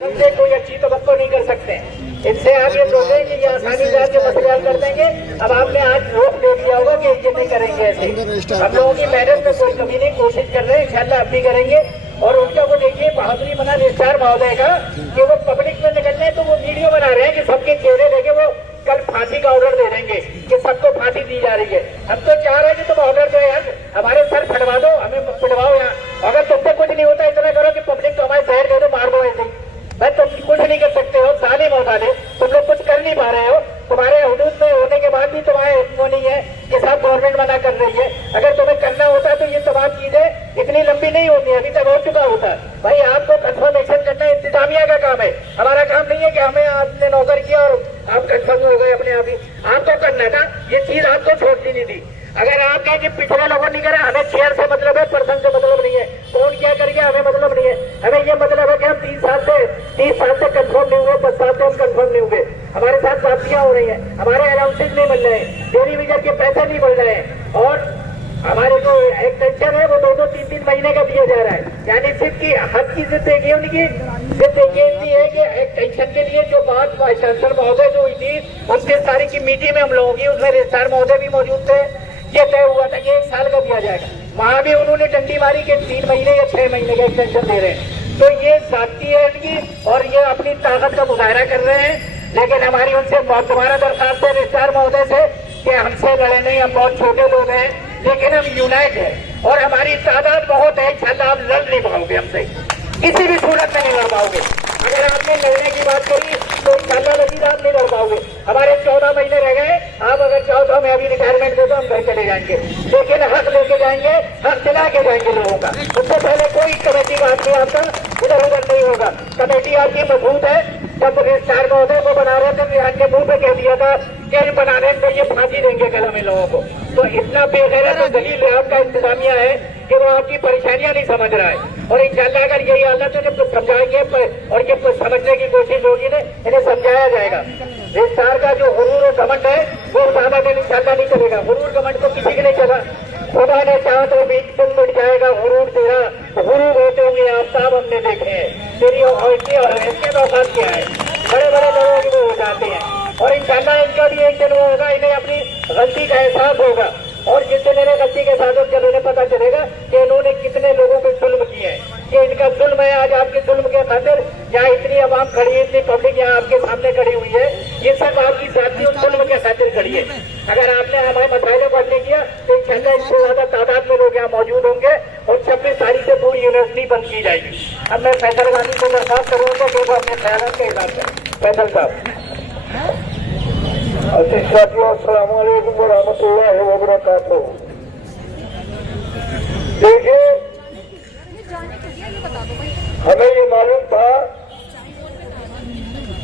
हमसे कोई अच्छी तो नहीं कर सकते हैं। इससे आप ये सोचें कि ये आसानी से आपके मसले हल कर देंगे। अब आपने आज रोक देख लिया होगा कि ये नहीं करेंगे ऐसे। हम लोगों की मेहनत में कोई कमी नहीं, कोशिश कर रहे हैं, इंशाल्लाह आप भी करेंगे। और उनका वो देखिए बहादुरी बना रजिस्ट्रार महोदय का कि वो पब्लिक में निकलने हैं तो वो वीडियो बना रहे हैं कि सबके चेहरे देखे वो कल फांसी का ऑर्डर दे देंगे कि सबको फांसी दी जा रही है। हम तो चाह रहे हैं कि तुम ऑर्डर दो यार, हमारे सर फटवा दो, हमें पिटवाओ यहाँ। अगर तुमसे कुछ नहीं होता इतना करो कि पब्लिक को हमारे शहर दे दो, मार दो ऐसे ही। मैं तुम कुछ नहीं कर सकते हो, जालिम हो साले, तुम लोग कुछ कर नहीं पा रहे हो। तुम्हारे हुदूद में होने के बाद भी तुम्हारे वो नहीं है कि सब गवर्नमेंट मना कर रही है। अगर तुम्हें करना होता तो ये तमाम चीजें इतनी लंबी नहीं होती, अभी तक हो चुका होता। भाई आपको कंफर्मेशन करना इंतजामिया का काम है, हमारा काम नहीं है कि हमें आपने नौकर किया और आप कंफर्म हो गए अपने आप ही। आपको करना था, ये चीज आपको छोड़नी नहीं थी। अगर आप कहें कि पिछले लोगों नहीं करा, हमें चेयर से मतलब है, पर्सन से मतलब नहीं है, कौन क्या कर गया हमें मतलब नहीं है। हमें ये मतलब है कि हम 30 साल से कंफर्म नहीं हुए, 10 साल से हम कंफर्म नहीं हुए। हमारे साथ साथियां हो रही है, हमारे अलाउंसेज नहीं मिल रहे हैं, टेलीविजन के पैसे नहीं मिल रहे हैं, और हमारे जो एक्सटेंशन है वो 2-2, 3-3 महीने का दिया जा रहा है। यानी सिर्फ की हद की जिद देखिए उनकी, जिद देखिए इतनी है कि एक्सटेंशन के लिए जो बात वाइस चांसलर महोदय जो हुई थी 29 तारीख की मीटिंग में हम लोगों की, उसमें रजिस्ट्रार महोदय भी मौजूद थे। ये तय हुआ था कि 1 साल का दिया जाएगा, वहां भी उन्होंने डंडी मारी कि 3 महीने या 6 महीने का एक्सटेंशन दे रहे हैं। तो ये जाती है इनकी और ये अपनी ताकत का मुजाहरा कर रहे हैं। लेकिन हमारी उनसे दोबारा दरखास्त है रजिस्ट्रार महोदय से कि हमसे लड़े नहीं, हम बहुत छोटे लोग हैं, लेकिन हम यूनाइट हैं और हमारी तादाद बहुत है। इंशाल्लाह आप लड़ नहीं पाओगे हमसे, किसी भी सूरत में नहीं लड़ पाओगे। अगर आपने लड़ने की बात करी तो इंशाल्लाह लजीज आप नहीं लड़ पाओगे। हमारे 14 महीने रह गए, आप अगर चाहो तो हमें अभी रिटायरमेंट दे दो, हम घर चले जाएंगे, लेकिन हक लेके जाएंगे, हक दिला के जाएंगे लोगों का। उससे पहले कोई कमेटी का आदमी आपका इधर उधर नहीं होगा। कमेटी आपकी मजबूत है। जब रजिस्ट्रार महोदय को बना रहे थे रिहान के मुंह पे कह दिया था कि बना रहे तो ये फांसी देंगे कल हमें लोगों को। तो इतना बेगैरत और दलील आपका इंतजामिया है कि वो आपकी परेशानियां नहीं समझ रहा है। और इंशाल्लाह अगर यही हालत है तो समझाएंगे और ये समझने की कोशिश होगी ना, इन्हें समझाया जाएगा। रजिस्ट्रार का जो हुरूर और घमंड है वो ज्यादा दिन इंशाल्लाह नहीं चलेगा। हुरूर घमंड तो किसी के नहीं चला, खुदा ने चाहा तो बीच दिन मिट जाएगा हुरूर तेरा। हुरूर होते हुए आफ्ताब हमने देखे हैं, तेरी और इसके औकात क्या है। बड़े बड़े लोगों की वो हो जाते हैं और इंशाल्लाह इनका भी एक दिन वो होगा, इन्हें अपनी गलती का एहसास होगा। और जिस दिन इन्हें गलती के साथ जब इन्हें पता चलेगा कि इन्होंने कितने लोगों पे जुल्म किए हैं, कि इनका जुल्म है। आज आपके जुल्म के खातिर यहाँ इतनी आवाम खड़ी है, इतनी पब्लिक यहाँ आपके सामने खड़ी हुई है, ये सब आपकी जाती जुल्म के खातिर खड़ी है। अगर आपने हमारे मसाइलों को हल नहीं किया तो इंशाल्लाह इससे ज्यादा तादाद में लोग यहाँ मौजूद होंगे और 26 तारीख से पूरी यूनिवर्सिटी बंद की जाएगी। अब मैं फैसल गांधी को दरखास्त करूंगा कि वो अपने ख्याल के हिसाब से। फैसल साहब। अस्सलाम वालेकुम वरहमतुल्लाहि वबरकातुहू। देखिए, हमें ये मालूम था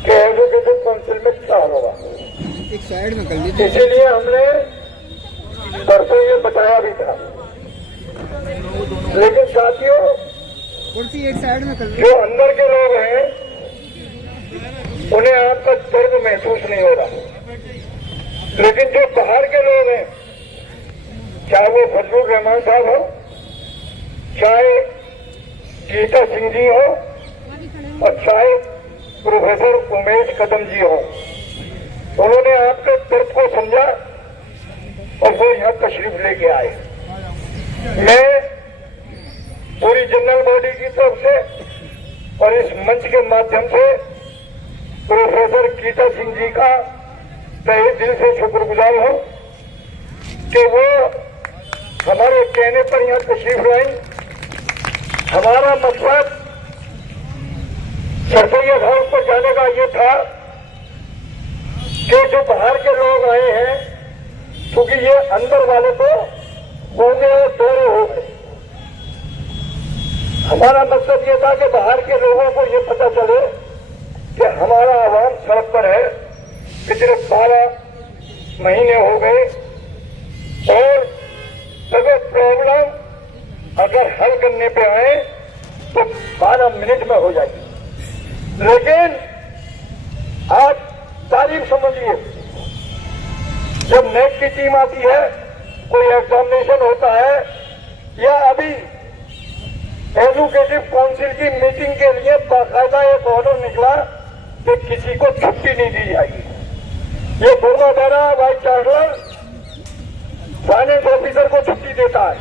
कि एडवोकेट काउंसिल में क्या होगा, एक साइड में कर लीजिए, इसीलिए हमने परसों ये बताया भी था। लेकिन साथियों, कुर्सी एक साइड में कर लीजिए। जो अंदर के लोग हैं उन्हें आपका दर्द महसूस नहीं हो रहा, लेकिन जो बाहर के लोग हैं, चाहे वो फजलुर रहमान साहब हो, चाहे गीता सिंह जी हो और चाहे प्रोफेसर उमेश कदम जी हो, उन्होंने आपके दर्द को समझा और वो यहाँ तशरीफ लेके आए। मैं पूरी जनरल बॉडी की तरफ से और इस मंच के माध्यम से प्रोफेसर गीता सिंह जी का तहे दिल से शुक्रगुजार हूं कि वो हमारे कहने पर यहाँ तशरीफ लाई। हमारा मकसद सरसैयद हाउस पर जाने का ये था कि जो बाहर के लोग आए हैं, क्योंकि ये अंदर वाले तो होंगे और दौरे हो गए, हमारा मकसद ये था कि बाहर के लोगों को ये पता चले कि हमारा आवाम सड़क पर है, पिछले 12 महीने हो गए और सभी प्रॉब्लम अगर हल करने पे आए तो 12 मिनट में हो जाएगी। लेकिन आज तारीफ समझिए, जब नेट की टीम आती है, कोई एग्जामिनेशन होता है या अभी एजुकेटिव काउंसिल की मीटिंग के लिए बाकायदा एक ऑर्डर निकला कि किसी को छुट्टी नहीं दी जाएगी। ये Goga Dara vice chancellor finance officer को छुट्टी देता है,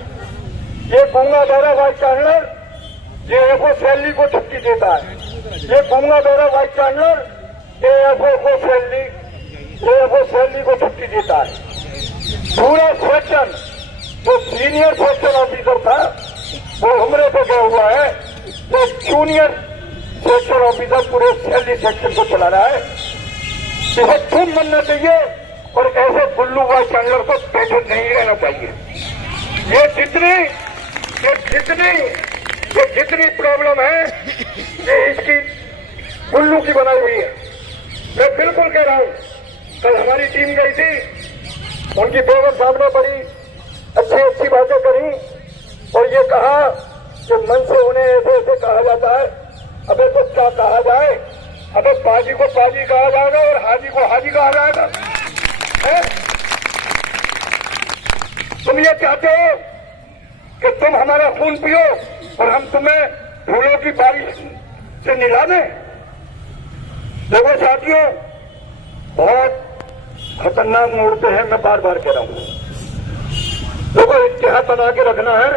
ये गूंगा दारा वाइस चांसलर जेएफओ सैलरी को छुट्टी देता है, ये गूंगा दारा वाइस चांसलर एएफओ को सैलरी को छुट्टी देता है। पूरा सेक्शन जो सीनियर सेक्शन ऑफिसर था वो हमरे पे गया हुआ है, तो जूनियर सेक्शन ऑफिसर पूरे सैलरी सेक्शन को चला रहा है। इसे तुम बनना चाहिए और ऐसे बुल्लू वाइस चांसलर को बैठे नहीं रहना चाहिए। ये जितनी प्रॉब्लम है ये इसकी बुल्लू की बनाई हुई है। मैं बिल्कुल कह रहा हूं, कल हमारी टीम गई थी, उनकी बेगम साहब ने बड़ी अच्छी बातें करी और ये कहा कि मन से उन्हें ऐसे ऐसे कहा जाता है। अबे तो क्या कहा जाए, अबे पाजी को पाजी कहा जाएगा और हाजी को हाजी कहा जाएगा। तुम ये चाहते हो कि तुम हमारा खून पियो और हम तुम्हें फूलों की बारिश से निला दें? देखो साथियों, बहुत खतरनाक मोड़ पे है, मैं बार बार कह रहा हूं। देखो इतिहास बना के रखना है।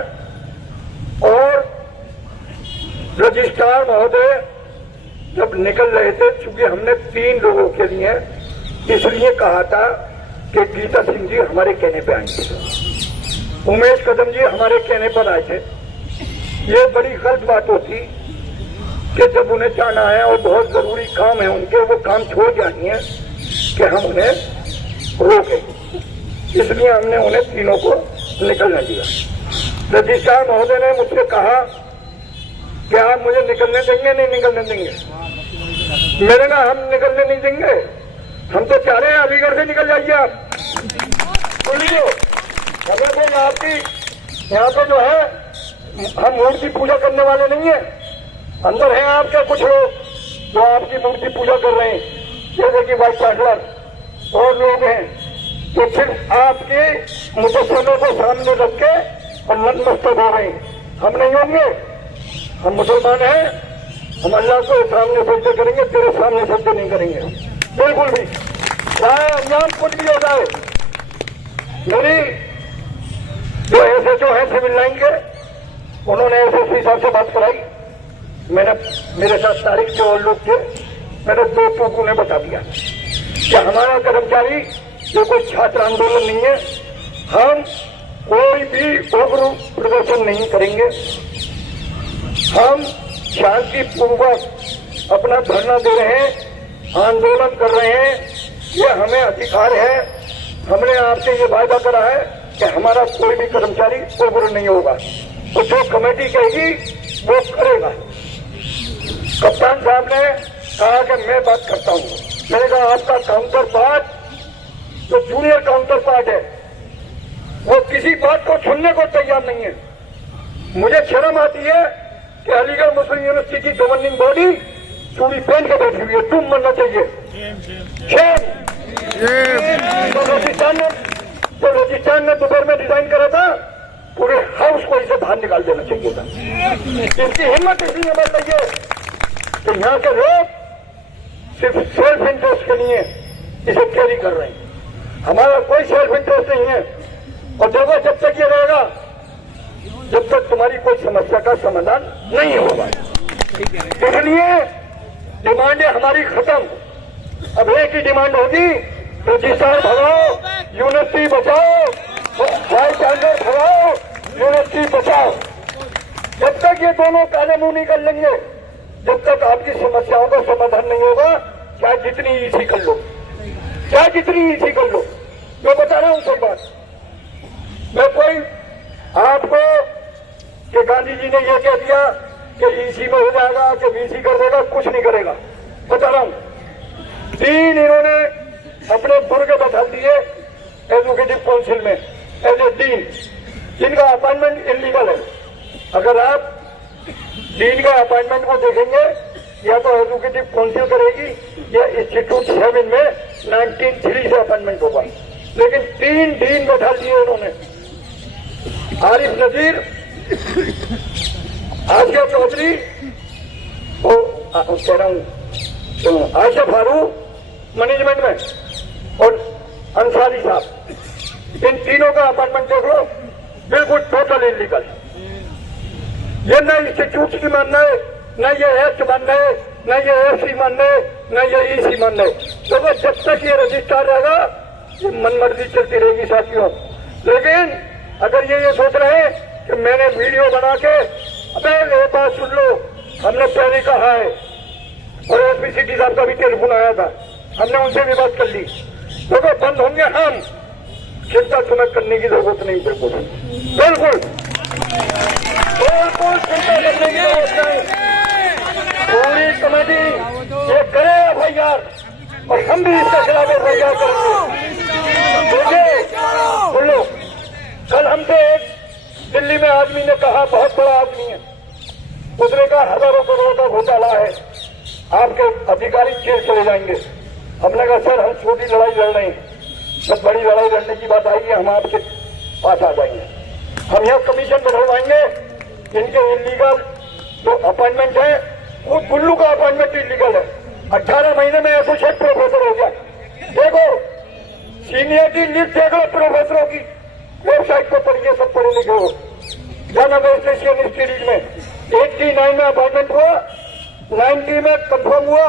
और रजिस्ट्रार महोदय जब निकल रहे थे, चूंकि हमने 3 लोगों के लिए इसलिए कहा था कि गीता सिंह जी हमारे कहने पे आएंगे, उमेश कदम जी हमारे कहने पर आए थे। ये बड़ी गलत बात होती कि जब उन्हें जाना है और बहुत जरूरी काम है उनके, वो काम छोड़ जाएंगे कि हम उन्हें रोकें। इसलिए हमने उन्हें तीनों को निकलने दिया। रजिस्ट्रार महोदय ने मुझसे कहा कि आप मुझे निकलने देंगे, नहीं निकलने देंगे। मेरे ना हम निकलने नहीं देंगे, हम तो चाह रहे हैं अलीगढ़ से निकल जाइए आप। सुनिए, अगर कोई आपकी यहाँ पे जो है, हम मूर्ति पूजा करने वाले नहीं है। अंदर हैं आपके कुछ लोग जो आपकी मूर्ति पूजा कर रहे हैं, जैसे कि वाइस चांसलर और लोग हैं, तो सिर्फ आपके मुजस्समे को सामने रख के और नतमस्तक हो रहे हैं। हम नहीं होंगे, हम मुसलमान हैं, हम अल्लाह को सामने सजदे करेंगे, तेरे सामने सजदे नहीं करेंगे बिल्कुल भी, चाहे अंजाम कुछ भी हो जाए। मेरी जो एसएचओ है सिविल लाइन के, उन्होंने एसएसपी साहब से बात कराई। मैंने मेरे साथ तारीख के और लोग थे, मैंने 2 टूक उन्हें बता दिया कि हमारा कर्मचारी ये कोई छात्र आंदोलन नहीं है, हम कोई भी उग्र प्रदर्शन नहीं करेंगे, हम शांतिपूर्वक अपना धरना दे रहे हैं, आंदोलन कर रहे हैं, ये हमें अधिकार है। हमने आपसे ये वायदा करा है कि हमारा कोई भी कर्मचारी उग्र नहीं होगा, तो जो कमेटी कहेगी वो करेगा। कप्तान साहब ने कहा कि मैं बात करता हूं। मैंने कहा आपका काउंटर पार्ट जो जूनियर काउंटर पार्ट है वो किसी बात को सुनने को तैयार नहीं है। मुझे शर्म आती है कि अलीगढ़ मुस्लिम यूनिवर्सिटी की गवर्निंग बॉडी चूड़ी पहन के बैठी हुई है, तुम बनना चाहिए। तो रजिस्ट्रार ने दोपहर में डिजाइन करा था, पूरे हाउस को इसे बाहर निकाल देना चाहिए था। इसकी हिम्मत इसलिए बढ़ रही है कि यहाँ के लोग सिर्फ सेल्फ इंटरेस्ट के लिए इसे कैरी कर रहे हैं। हमारा कोई सेल्फ इंटरेस्ट नहीं है। और देखो, जब तक ये रहेगा, जब तक तुम्हारी कोई समस्या का समाधान नहीं होगा। इसलिए डिमांडें हमारी खत्म। अब एक ही डिमांड होगी, रजिस्ट्रार भगाओ, यूनिवर्सिटी बचाओ, वाइस चांसलर भगाओ, यूनिवर्सिटी बचाओ। जब तक ये दोनों काले मुंह नहीं कर लेंगे, जब तक आपकी समस्याओं का समाधान नहीं होगा, चाहे जितनी ईसी कर लो, चाहे जितनी ईसी कर लो। मैं बता रहा हूं सही बात। मैं कोई आपको कि गांधी जी ने यह कह दिया कि ईसी में हो जाएगा, कि बीसी कर देगा, कुछ नहीं करेगा। बता रहा हूं, 3 इन्होंने अपने दुर्ग बैठा दिए एजुकेटिव काउंसिल में एज ए डीन, जिनका अपॉइंटमेंट इलीगल है। अगर आप डीन का अपॉइंटमेंट को देखेंगे, या तो एजुकेटिव काउंसिल करेगी या इंस्टीट्यूट 7 में 1903 से अपॉइंटमेंट होगा। लेकिन 3 डीन बैठा दिए उन्होंने। आरिफ नजीर आसिया चौधरी वो कह रहा हूँ आयशा फारूक मैनेजमेंट में और अंसारी साहब, इन तीनों का अपॉइंटमेंट देख लो, बिल्कुल टोटल इलीगल। ये न इंस्टीट्यूट की मानना है, न ये एक्ट मानना है, न ये एफसी मानना है, न ये ईसी मानना है। तो वो जब तक ये रजिस्ट्रार रहेगा ये मनमर्जी चलती रहेगी साथियों। लेकिन अगर ये सोच रहे हैं कि मैंने वीडियो बना के, अबे ये बात सुन लो, हमने पहले कहा है और एसपीसीटी साहब का भी टेलीफोन आया था, हमने उनसे भी बात कर ली। देखो बंद होंगे हम, चिंता तुम्हें करने की जरूरत नहीं। बिल्कुल बिल्कुल बिल्कुल चिंता करने की जरूरत नहीं। पूरी कमेटी ये करे एफआईआर और हम भी इसके खिलाफ एफआईआर करेंगे। देखिए सुन लो, कल हमसे एक दिल्ली में आदमी ने कहा, बहुत बड़ा आदमी है, उसने कहा हजारों करोड़ का घोटाला है, आपके अधिकारी जेल चले जाएंगे। हमने कहा सर हम छोटी लड़ाई लड़ रहे हैं, जब बड़ी लड़ाई लड़ने की बात आएगी हम आपके पास आ जाएंगे। हम यहाँ कमीशन बढ़वाएंगे। इनके इलीगल जो अपॉइंटमेंट है वो गुल्लू का अपॉइंटमेंट इलीगल है। 18 महीने में एसोसिएट प्रोफेसर हो गया। देखो सीनियरिटी लिस्ट देख लो प्रोफेसरों की, वेबसाइट पर पढ़िए, सब पढ़े लिखे हो। जन एडमिनिस्ट्रेशन इंस्टीट्यूट में 89 में अपॉइंटमेंट हुआ, 90 में कंफर्म हुआ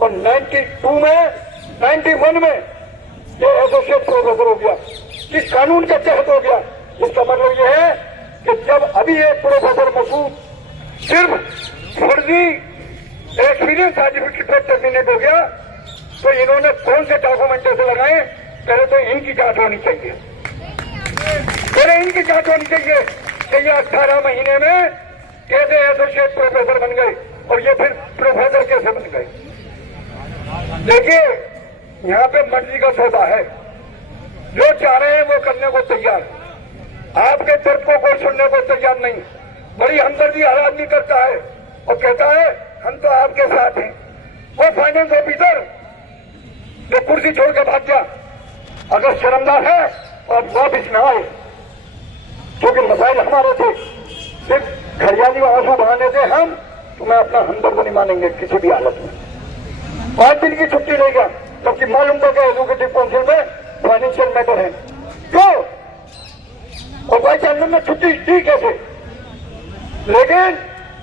और 92 में 91 में ये एसोसिएट प्रोफेसर हो गया। किस कानून के तहत हो गया? इसका मतलब यह है कि जब अभी एक प्रोफेसर मसूद सिर्फ फर्जी एक्सपीरियंस सर्टिफिकेट पर टर्मिनेट हो गया तो इन्होंने कौन से डॉक्यूमेंटेशन लगाए? पहले तो इनकी जांच होनी चाहिए, पहले इनकी जांच होनी चाहिए कि ये 18 महीने में कैसे एसोसिएट प्रोफेसर बन गए और ये फिर प्रोफेसर कैसे बन गए। देखिए यहाँ पे मर्जी का सौदा है, जो चाह रहे हैं वो करने को तैयार, आपके दर्द को कोई सुनने को तैयार नहीं। बड़ी हमदर्दी हर आदमी करता है और कहता है हम तो आपके साथ हैं। वो फाइनेंस ऑफिसर जो कुर्सी छोड़ के भाग गया, अगर शर्मदार है तो अब वापिस न आए, क्योंकि मसाइल हमारे थे, सिर्फ घड़ियाली आंसू बहाने थे हम, तो मैं अपना हमदर्द नहीं मानेंगे किसी भी हालत में। 5 दिन की छुट्टी लेगा, जबकि मालूम था कि एजुकेटिव काउंसिल में फाइनेंशियल मैटर है। क्यों? और वाइस चांसलर ने छुट्टी दी कैसे? लेकिन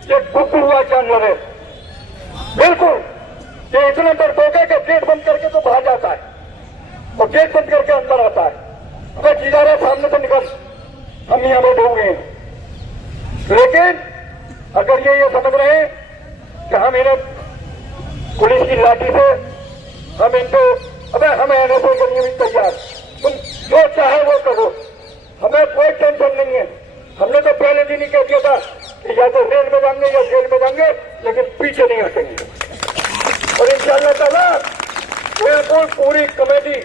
ये गुप्त हुआ चांसलर है, बिल्कुल ये इतने डरपोक है कि गेट बंद करके तो बाहर जाता है और गेट बंद करके अंदर आता है। अगर जीजा रहे सामने से निकल, हम यहां बैठे हुए हैं। लेकिन अगर ये समझ रहे हैं कि हम इन्हें पुलिस की लाठी से हम इनको, अबे हम एनएसए के लिए भी तैयार, तुम जो चाहे वो करो, हमें कोई टेंशन नहीं है। हमने तो पहले दिन ही कह दिया था कि या तो रेल में जाएंगे या जेल में जाएंगे, लेकिन पीछे नहीं हटेंगे। और इंशाअल्लाह ताला बिल्कुल पूरी कमेटी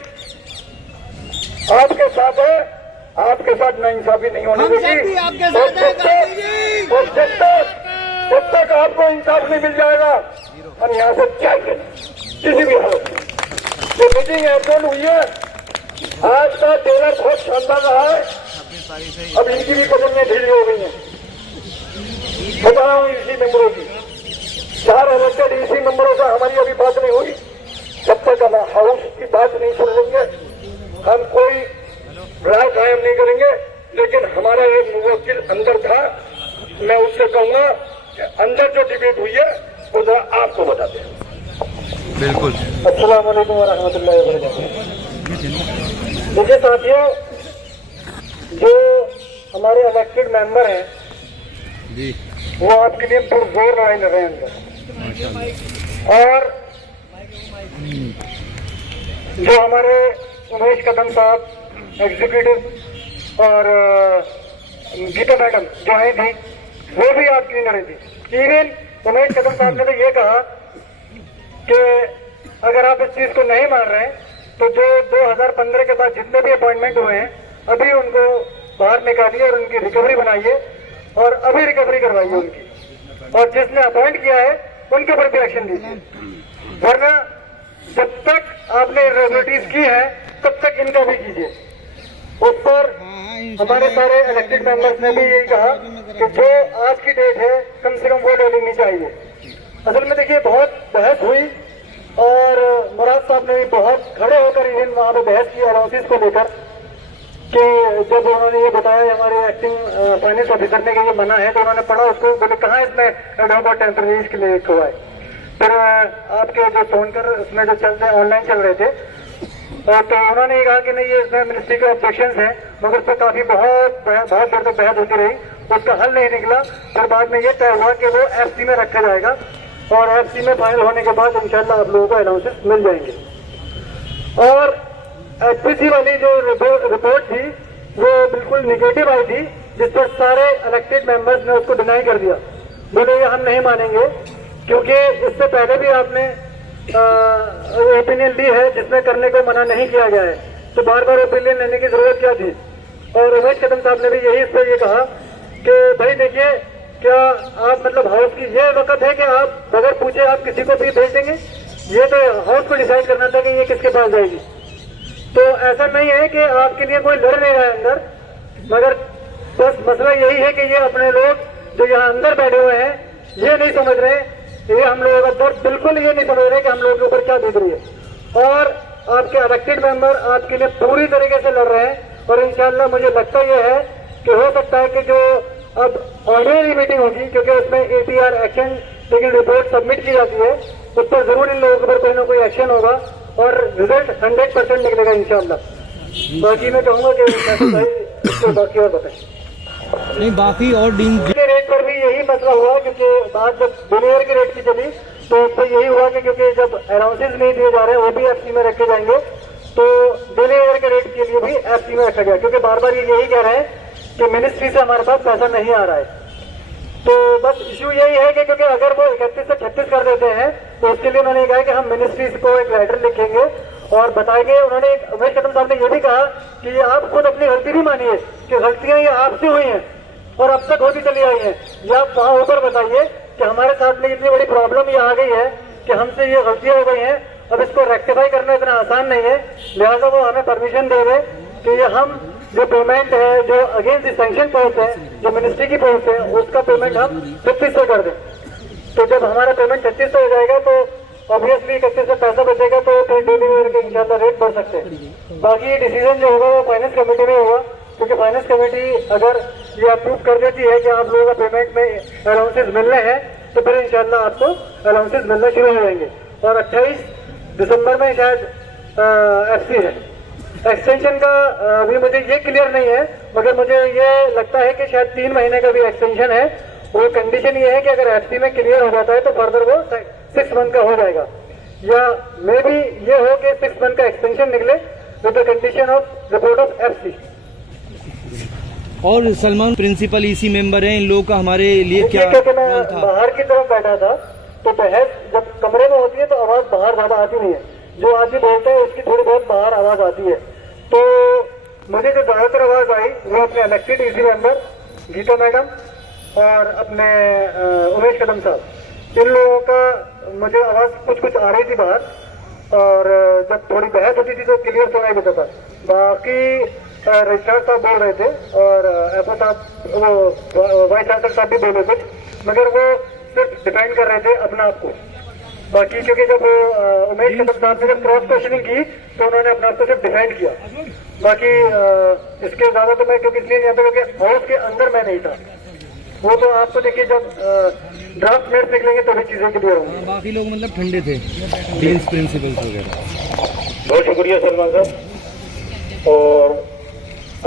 आपके साथ है, आपके साथ नाइंसाफी नहीं होने देगी। और जब तक आपको इंसाफ नहीं मिल जाएगा हम यहाँ से जाएंगे किसी भी हालत में। ये मीटिंग एयरपोर्ट हुई है, आज का टेलर बहुत शानदार रहा है। अब इनकी भी कदमें ढीली हो गई हैं। बता रहा हूँ इसी मेंबरों की, 4 इलेक्टेड इसी मेंबरों का हमारी अभी बात नहीं हुई। जब तक हम हाउस की बात नहीं सुन लेंगे हम कोई राय कायम नहीं करेंगे। लेकिन हमारा एक मुवक्किल अंदर था, मैं उससे कहूंगा कि अंदर जो डिबेट हुई है वो जरा आपको बता दें। बिल्कुल। अस्सलाम वालेकुम व रहमतुल्लाहि व बरकातुहू। देखिए साथियों, जो हमारे इलेक्टेड मेंबर हैं जी, वो आपके लिए पुरजोर लड़ाई लड़ रहे हैं अंदर। और जो हमारे उमेश कदम साहब एग्जीक्यूटिव और गीता मैडम जो आई थी वो भी आपके लिए लड़ी थी। इवन उमेश कदम साहब ने तो ये कहा कि अगर आप इस चीज को नहीं मान रहे तो जो 2015 के बाद जितने भी अपॉइंटमेंट हुए हैं अभी उनको बाहर निकालिए और उनकी रिकवरी बनाइए और अभी रिकवरी करवाइए उनकी, और जिसने अपॉइंट किया है उनके ऊपर भी एक्शन लीजिए। वरना जब तक आपने इरेगुलरिटीज की है तब तक इनका भी कीजिए। उस पर हमारे सारे इलेक्टेड मेंबर्स ने भी यही कहा कि जो आज की डेट है कम से कम वो ले लेनी चाहिए। असल में देखिए बहुत बहस हुई और मुराद साहब ने भी बहुत खड़े होकर इवन वहाँ पे बहस की अलाउंसेस को लेकर कि जब उन्होंने ये बताया हमारे एक्टिंग फाइनेंस ऑफिसर ने कि ये मना है तो उन्होंने पढ़ा उसको, बोले कहाँ इसमें एडवर्ट और टेम्परेरी के लिए हुआ है। फिर आपके जो फोन कर उसमें जो चल रहे ऑनलाइन चल रहे थे तो उन्होंने ये कहा कि नहीं ये इसमें मिनिस्ट्री के ऑब्जेक्शंस हैं, मगर उस पर काफी बहुत देर तक बहस होती रही, उसका हल नहीं निकला। फिर बाद में ये तय हुआ कि वो एफसी में रखा जाएगा और एफसी में फाइनल होने के बाद इंशाल्लाह आप लोगों को अनाउंसेस मिल जाएंगे। और एचपीसी वाली जो रिपोर्ट थी वो बिल्कुल निगेटिव आई थी, जिस पर सारे इलेक्टेड मेंबर्स ने उसको डिनाई कर दिया, बोले ये हम नहीं मानेंगे क्योंकि इससे पहले भी आपने ओपिनियन ली है जिसमें करने को मना नहीं किया गया है, तो बार बार ओपिनियन लेने की जरूरत क्या थी। और उमेश कदम साहब ने भी यही इस पर ये कहा कि भाई देखिए क्या आप मतलब हाउस की ये वक्त है कि आप बगैर पूछे आप किसी को भी भेज देंगे, ये तो हाउस को डिसाइड करना था कि ये किसके पास जाएगी। तो ऐसा नहीं है कि आपके लिए कोई लड़ नहीं रहा है अंदर, मगर बस मसला यही है कि ये अपने लोग जो यहाँ अंदर बैठे हुए हैं ये नहीं समझ रहे, ये हम लोगों का दर्द बिल्कुल ये नहीं समझ रहे कि हम लोगों के ऊपर क्या बीत रही है। और आपके इलेक्टेड मेंबर आपके लिए पूरी तरीके से लड़ रहे हैं और इंशाल्लाह मुझे लगता यह है कि हो सकता है कि जो अब ऑर्डिनरी मीटिंग होगी, क्योंकि उसमें एपीआर एक्शन लेकिन रिपोर्ट सबमिट की जाती है, उस पर जरूर इन लोगों के ऊपर कोई ना कोई एक्शन होगा और रिजल्ट 100% निकलेगा इंशाल्लाह। बाकी मैं कहूँगा कि भाई इसको बाकी और बताएं। नहीं बाकी और दिन के रेट पर भी यही मसला हुआ, क्योंकि बात जब डिलीवर के रेट की चली तो उस पर यही हुआ कि क्योंकि जब अनाउंसेस नहीं दिए जा रहे हैं वो भी एफसी में रखे जाएंगे, तो डिलीवर के रेट के लिए भी एफसी में रखा गया, क्योंकि बार बार ये यही कह रहे हैं कि मिनिस्ट्री से हमारे पास पैसा नहीं आ रहा है। तो बस इश्यू यही है कि क्योंकि अगर वो 31 से 36 कर देते हैं तो उसके लिए उन्होंने कहा कि हम मिनिस्ट्री को एक लेटर लिखेंगे और बताएंगे। उन्होंने उमेश कदम साहब ने ये भी कहा कि ये आप खुद अपनी गलती भी मानिए कि गलतियां ये आपसे हुई हैं और अब तक होती चली आई हैं, ये आप वहां ऊपर बताइए कि हमारे साथ में इतनी बड़ी प्रॉब्लम ये आ गई है कि हमसे ये गलतियां हो गई हैं, अब इसको रेक्टिफाई करना इतना आसान नहीं है, लिहाजा वो हमें परमिशन दे रहे कि ये हम जो पेमेंट है जो अगेंस्ट द सैंक्शन पोस्ट है, जो मिनिस्ट्री की पोस्ट है, उसका पेमेंट हम 36 से कर दें। तो जब हमारा पेमेंट 36 से हो जाएगा तो ऑब्वियसली 31 से पैसा बचेगा तो फिर डिलीवर के इंशाल्लाह रेट बढ़ सकते हैं। बाकी डिसीजन जो होगा वो फाइनेंस कमेटी में होगा, क्योंकि फाइनेंस कमेटी अगर ये अप्रूव कर देती है कि आप लोगों का पेमेंट में अलाउंसेस मिलने हैं तो फिर इंशाल्लाह आपको अलाउंसेस मिलना शुरू हो जाएंगे। और 28 दिसंबर में शायद एफसी है। एक्सटेंशन का अभी मुझे ये क्लियर नहीं है, मगर मुझे ये लगता है कि शायद 3 महीने का भी एक्सटेंशन है। वो कंडीशन ये है कि अगर एफसी में क्लियर हो जाता है तो फर्दर वो 6 मंथ का हो जाएगा, या मे भी ये हो कि 6 मंथ का एक्सटेंशन निकले with the condition of report of FC. और सलमान प्रिंसिपल ईसी मेंबर हैं, इन लोगों का हमारे लिए क्या क्योंकि मैं बाहर की तरफ बैठा था तो बहस जब कमरे में होती है तो आवाज बाहर ज्यादा आती नहीं है, जो आदमी बोलते हैं उसकी थोड़ी बहुत बाहर आवाज आती है। तो मुझे जो ज्यादातर आवाज आई वो अपने elected EC member Geeta madam और अपने उमेश कदम साहब, इन लोगों का मुझे आवाज कुछ आ रही थी बाहर, और जब थोड़ी बहस होती थी तो क्लियर सुनाई देता था। बाकी रजिस्ट्रार साहब बोल रहे थे और एफओ साहब, वो वाइस चांसलर साहब भी बोले कुछ, मगर वो सिर्फ डिफेंड कर रहे थे अपना आप को। बाकी क्योंकि जब उमेश कदम साहब ने जब क्रॉस क्वेश्चनिंग की तो उन्होंने अपने आप को सिर्फ डिफेंड किया। बाकी इसके ज्यादा तो मैं क्योंकि इसलिए नहीं आता क्योंकि हाउस के अंदर मैं नहीं था, वो तो आपको देखिए जब ड्राफ्ट मेट निकलेंगे तभी चीजें क्लियर होंगी। बाकी लोग मतलब ठंडे थे, डीन्स प्रिंसिपल्स वगैरह। बहुत शुक्रिया सलमान साहब, और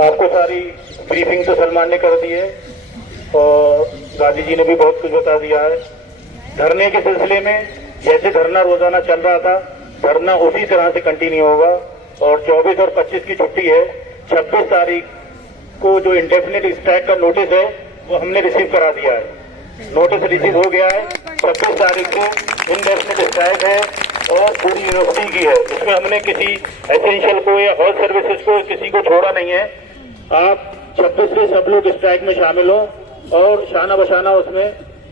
आपको सारी ब्रीफिंग तो सलमान ने कर दी है और गांधी जी ने भी बहुत कुछ बता दिया है। धरने के सिलसिले में जैसे धरना रोजाना चल रहा था, धरना उसी तरह से कंटिन्यू होगा, और 24 और 25 की छुट्टी है। 26 तारीख को जो इंडेफिनिट स्ट्राइक का नोटिस है वो हमने रिसीव करा दिया है, नोटिस रिसीव हो गया है। 26 तारीख को इंडेफिनिट स्ट्राइक है और पूरी यूनिवर्सिटी की है, इसमें हमने किसी एसेंशियल को या हेल्थ सर्विसेज को किसी को छोड़ा नहीं है। आप 26 से सब लोग स्ट्राइक में शामिल हो और शाना बशाना उसमें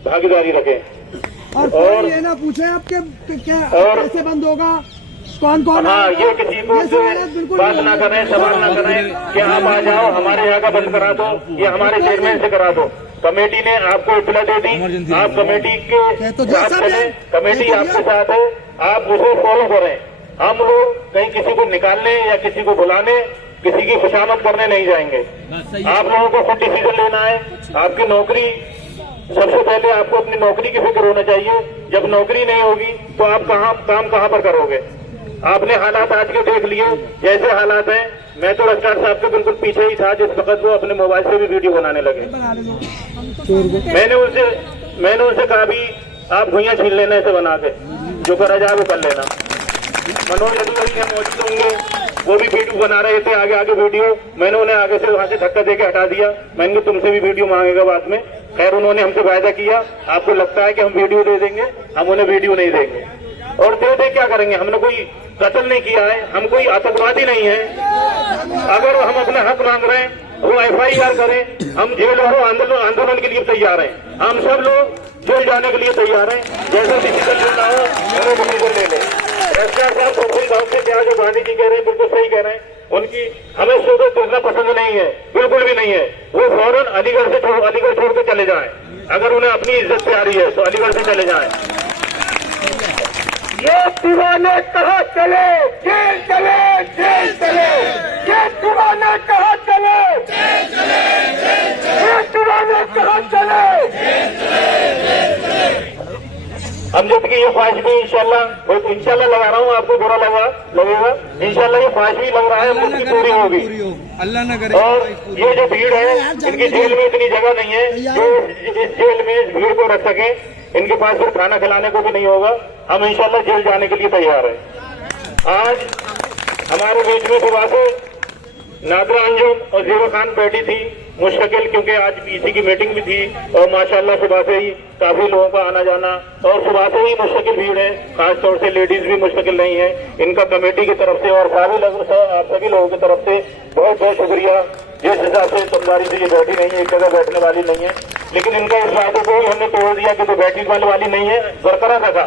भागीदारी रखें। और ये ना पूछे आपके क्या कैसे बंद होगा, कौन कौन हाँ, ये किसी को से बात ना करें, सवाल ना करें कि आप आ जाओ हमारे यहाँ का बंद करा दो, ये हमारे चेयरमैन से करा दो। कमेटी ने आपको इत्तला दे दी, आप कमेटी के साथ चले, कमेटी आपके साथ है, आप उसे फॉलो करें। हम लोग कहीं किसी को निकालने या किसी को बुलाने, किसी की खुशामद करने नहीं जाएंगे। आप लोगों को खुद डिसीजन लेना है। आपकी नौकरी, सबसे पहले आपको अपनी नौकरी की फिक्र होना चाहिए। जब नौकरी नहीं होगी तो आप काम कहाँ पर करोगे? आपने हालात आज के देख लिए, जैसे हालात हैं। मैं तो रफ्तार साहब के बिल्कुल पीछे ही था जिस वक्त वो अपने मोबाइल से भी वीडियो बनाने लगे। मैंने उनसे कहा भी आप भुइयां छीन लेना इसे बना के, जो करा जाए वो कर लेना। मनोज अधिकारी हम मौजूद होंगे, वो भी वीडियो बना रहे थे, आगे वीडियो। मैंने उन्हें आगे से वहां से धक्का देके हटा दिया। मैंने तुमसे भी वीडियो मांगेगा बाद में। खैर उन्होंने हमसे वायदा किया, आपको लगता है कि हम वीडियो दे देंगे, हम उन्हें वीडियो नहीं देंगे। और दे क्या करेंगे? हमने कोई कत्ल नहीं किया है, हम कोई आतंकवादी नहीं है। अगर हम अपना हक मांग रहे हैं वो FIR करें, हम जेल और आंदोलन के लिए तैयार हैं। हम सब लोग जेल जाने के लिए तैयार हैं। जैसा डिसीजन लेना हो वो डिसीजन ले लें। साहब खोखरी गांव से क्या जो गांधी जी कह रहे हैं बिल्कुल सही कह रहे हैं। उनकी हमें सुबह देखना पसंद नहीं है, बिल्कुल भी नहीं है। वो फौरन अलीगढ़ छोड़ के चले जाएं। अगर उन्हें अपनी इज्जत प्यारी है तो अलीगढ़ से चले जाएं। ये दीवाने कहाँ चले? जेल चले, जेल चले। ये दीवाने कहाँ चले? जेल चले, जेल चले। ये दीवाने कहाँ चले? जेल चले, जेल चले। हम जबकि ये ख्वाहिश भी इंशाल्लाह लगा रहा हूँ, आपको बुरा लगेगा। इंशाल्लाह ये ख्वाहिश भी लग रहा है मुझकी पूरी होगी। अल्लाह न करे। और ये जो भीड़ है, इनकी जेल में इतनी जगह नहीं है जो इस जेल में इस भीड़ को रख सके। इनके पास फिर खाना खिलाने को भी नहीं होगा। हम इंशाल्लाह जेल जाने के लिए तैयार हैं। आज हमारे बीच में सुबह से नादरा अंजुम और जीरो खान बैठी थी मुश्किल, क्योंकि आज PC की मीटिंग भी थी। और माशाल्लाह सुबह से ही काफी लोगों का आना जाना, और सुबह से ही मुश्किल भीड़ है। खासतौर से लेडीज भी मुश्किल नहीं है। इनका कमेटी की तरफ से और आप सभी लोगों की तरफ से बहुत बहुत शुक्रिया। जिस हिसाब से तुमदारी से ये बैठी नहीं है, एक जगह बैठने वाली नहीं है, लेकिन इनका इस वादे को ही हमने तोड़ दिया कि तो बैठने वाली नहीं है, बरकरार रखा।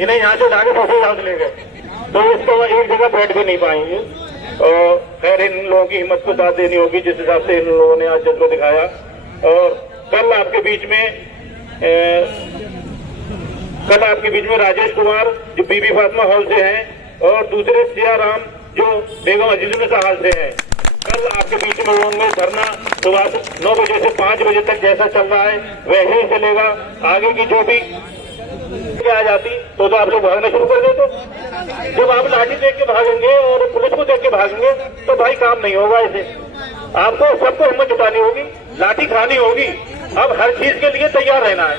इन्हें यहाँ से लाके दूसरे गाँव ले गए, तो इसको एक जगह बैठ भी नहीं पाएंगे। और खैर इन लोगों की हिम्मत को साथ देनी होगी जिस हिसाब से इन लोगों ने आज जज्बा दिखाया। और कल आपके बीच में राजेश कुमार जो बीबी फातिमा हॉल से हैं, और दूसरे सियाराम जो बेगम अजीजुन्निसा हॉल से हैं। कल आपके बीच में होंगे धरना सुबह 9 बजे से 5 बजे तक जैसा चल रहा है वैसे ही चलेगा। आगे की जो भी आ जाती तो आप लोग भागना शुरू कर देते। जब आप लाठी देख के भागेंगे और पुलिस को देख के भागेंगे तो भाई काम नहीं होगा। ऐसे आपको सबको हिम्मत जुटानी होगी, लाठी खानी होगी। अब हर चीज के लिए तैयार रहना है।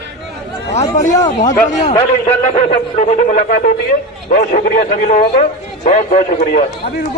बहुत बढ़िया, बहुत बढ़िया। कल इंशाल्लाह फिर सब लोगों से मुलाकात होती है। बहुत शुक्रिया सभी लोगों का, बहुत बहुत शुक्रिया। अभी रुको।